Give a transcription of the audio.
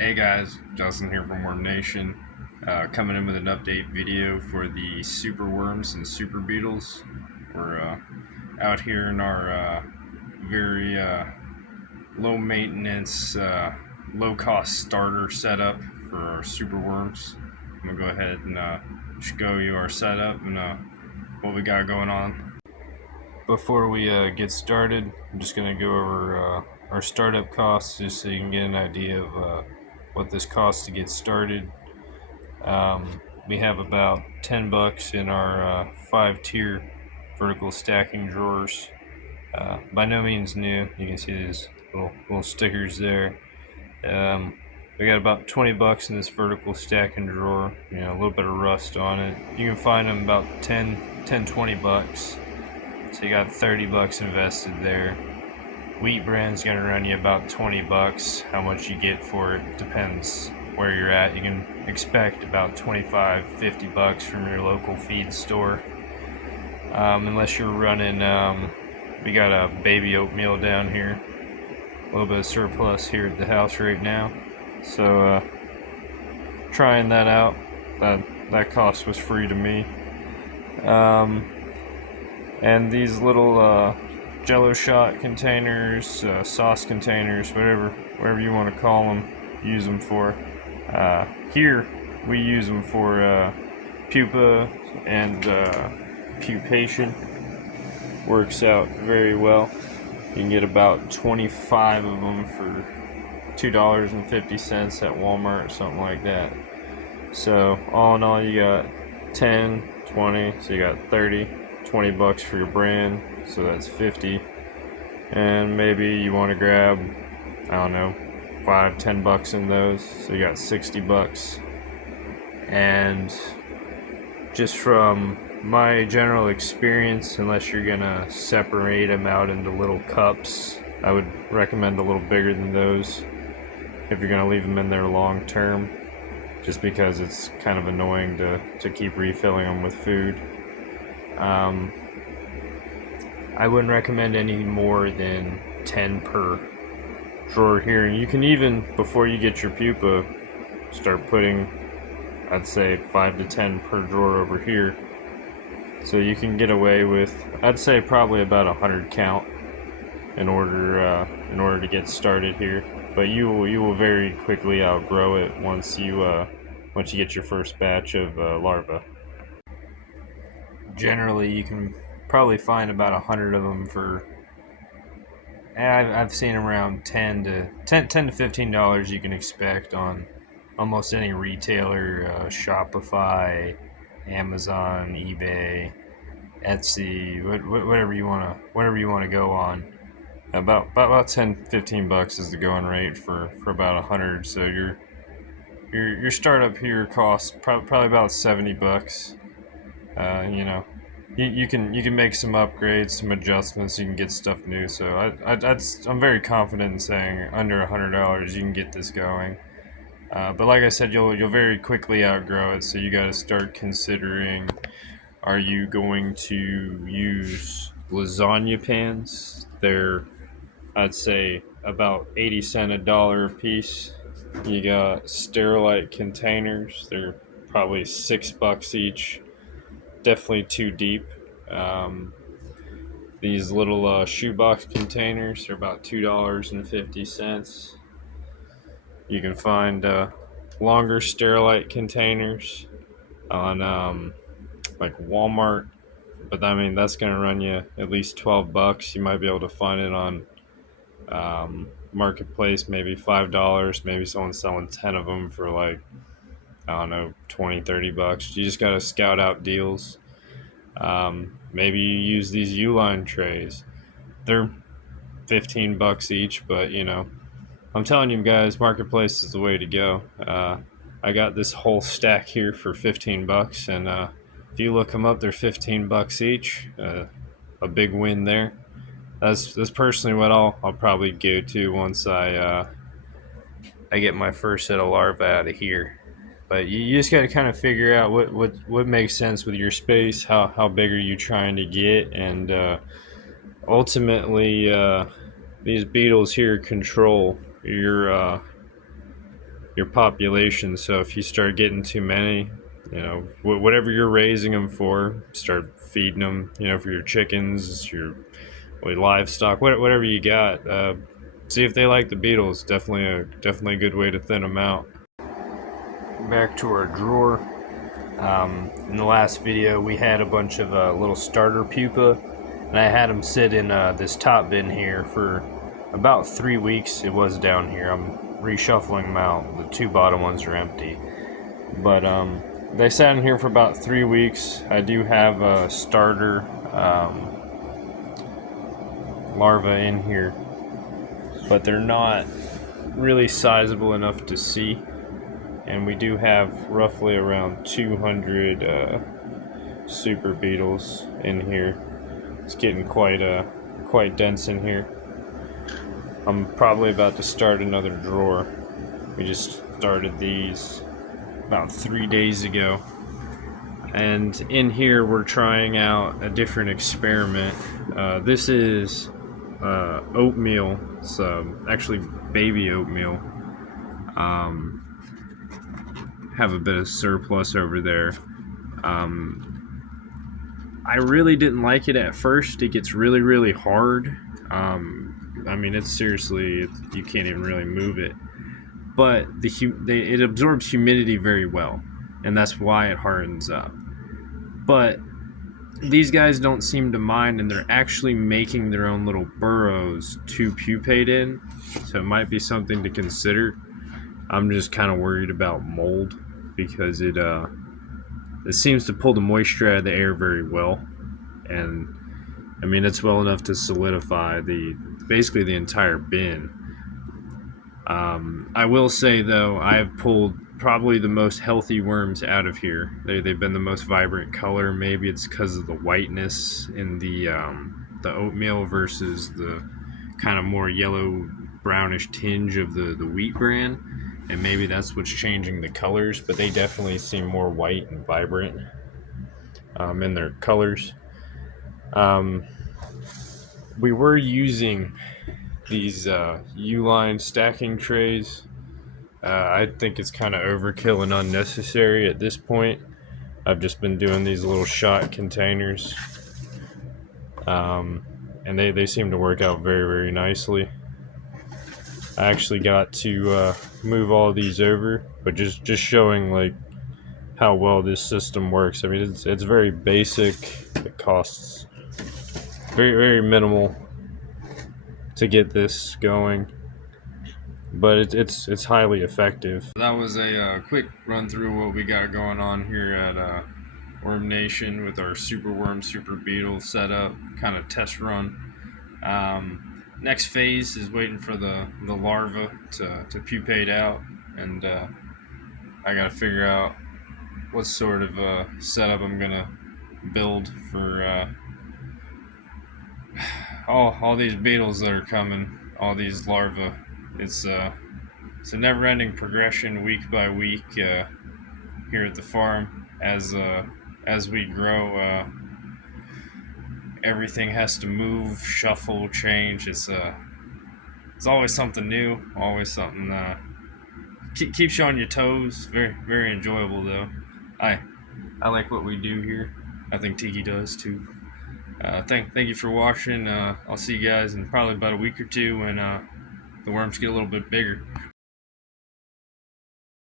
Hey guys, Justin here from Worm Nation, coming in with an update video for the superworms and super beetles. We're out here in our very low maintenance, low cost starter setup for our superworms. I'm gonna go ahead and show you our setup and what we got going on. Before we get started, I'm just gonna go over our startup costs just so you can get an idea of what this costs to get started. We have about 10 bucks in our 5-tier vertical stacking drawers. By no means new. You can see these little stickers there. We got about 20 bucks in this vertical stacking drawer. A little bit of rust on it. You can find them about 20 bucks. So you got 30 bucks invested there. Wheat brand's gonna run you about 20 bucks. How much you get for it depends where you're at. You can expect about 25, 50 bucks from your local feed store. Unless you're running, we got a baby oatmeal down here. A little bit of surplus here at the house right now. So, trying that out. That cost was free to me. And these little Jello shot containers, sauce containers, whatever you want to call them, use them for. Here we use them for pupa and pupation. Works out very well. You can get about 25 of them for $2.50 at Walmart or something like that. So all in all, you got 10, 20, so you got 30. 20 bucks for your brand, so that's 50. And maybe you want to grab, I don't know, 5-10 bucks in those, so you got 60 bucks. And just from my general experience, unless you're gonna separate them out into little cups, I would recommend a little bigger than those if you're gonna leave them in there long term, just because it's kind of annoying to keep refilling them with food. I wouldn't recommend any more than 10 per drawer here. And you can even, before you get your pupa, start putting, I'd say 5 to 10 per drawer over here. So you can get away with, I'd say probably about 100 count in order to get started here. But you will very quickly outgrow it once you get your first batch of larvae. Generally, you can probably find about 100 of them for. I've seen around $10 to $15 you can expect on almost any retailer, Shopify, Amazon, eBay, Etsy, whatever you wanna go on. About 10-15 bucks is the going rate for about 100. So your startup here costs probably about 70 bucks. You can make some upgrades, some adjustments. You can get stuff new. So I'm very confident in saying under $100 you can get this going. But like I said, you'll very quickly outgrow it. So you got to start considering: are you going to use lasagna pans? They're, I'd say, about 80 cents a dollar a piece. You got Sterilite containers. They're probably $6 each. Definitely too deep. Um, these little shoebox containers are about $2.50. You can find longer Sterilite containers on like Walmart, but I mean that's gonna run you at least 12 bucks. You might be able to find it on Marketplace, maybe $5. Maybe someone's selling 10 of them for like, I don't know, 20-30 bucks. You just gotta scout out deals. Maybe you use these Uline trays. They're 15 bucks each, but I'm telling you guys, Marketplace is the way to go. I got this whole stack here for 15 bucks, and if you look them up, they're 15 bucks each. A big win there. That's personally what I'll probably go to once I get my first set of larvae out of here. But you just got to kind of figure out what makes sense with your space. How big are you trying to get? And ultimately, these beetles here control your population. So if you start getting too many, you know, whatever you're raising them for, start feeding them. You know, for your chickens, your livestock, whatever you got. See if they like the beetles. Definitely a good way to thin them out. Back to our drawer. In the last video, we had a bunch of little starter pupa, and I had them sit in this top bin here for about 3 weeks. It was down here. I'm reshuffling them out. The two bottom ones are empty, but they sat in here for about 3 weeks. I do have a starter larva in here, but they're not really sizable enough to see. And we do have roughly around 200 super beetles in here. It's getting quite dense in here. I'm probably about to start another drawer. We just started these about 3 days ago. And in here we're trying out a different experiment. This is oatmeal. It's actually baby oatmeal. Have a bit of surplus over there. I really didn't like it at first. It gets really hard. I mean, it's seriously, you can't even really move it. But it absorbs humidity very well, and that's why it hardens up. But these guys don't seem to mind, and they're actually making their own little burrows to pupate in, so it might be something to consider. I'm just kind of worried about mold, because it seems to pull the moisture out of the air very well, and I mean, it's well enough to solidify basically the entire bin. I will say though, I have pulled probably the most healthy worms out of here. They've been the most vibrant color. Maybe it's because of the whiteness in the oatmeal versus the kind of more yellow brownish tinge of the wheat bran. And maybe that's what's changing the colors, but they definitely seem more white and vibrant in their colors. We were using these U-line stacking trays. I think it's kind of overkill and unnecessary at this point. I've just been doing these little shot containers, and they seem to work out very nicely. I actually got to move all these over, but just showing like how well this system works. I mean, it's very basic. It costs very minimal to get this going, but it's highly effective. That was a quick run through what we got going on here at Worm Nation with our Superworm Super Beetle setup, kind of test run. Next phase is waiting for the larva to pupate out, and I gotta figure out what sort of setup I'm gonna build for all these beetles that are coming, all these larvae. It's a never-ending progression, week by week, here at the farm. As we grow, everything has to move, shuffle, change. It's always something new, always something keeps you on your toes. Very enjoyable though. I like what we do here. I think Tiki does too. Thank you for watching. I'll see you guys in probably about a week or two when the worms get a little bit bigger.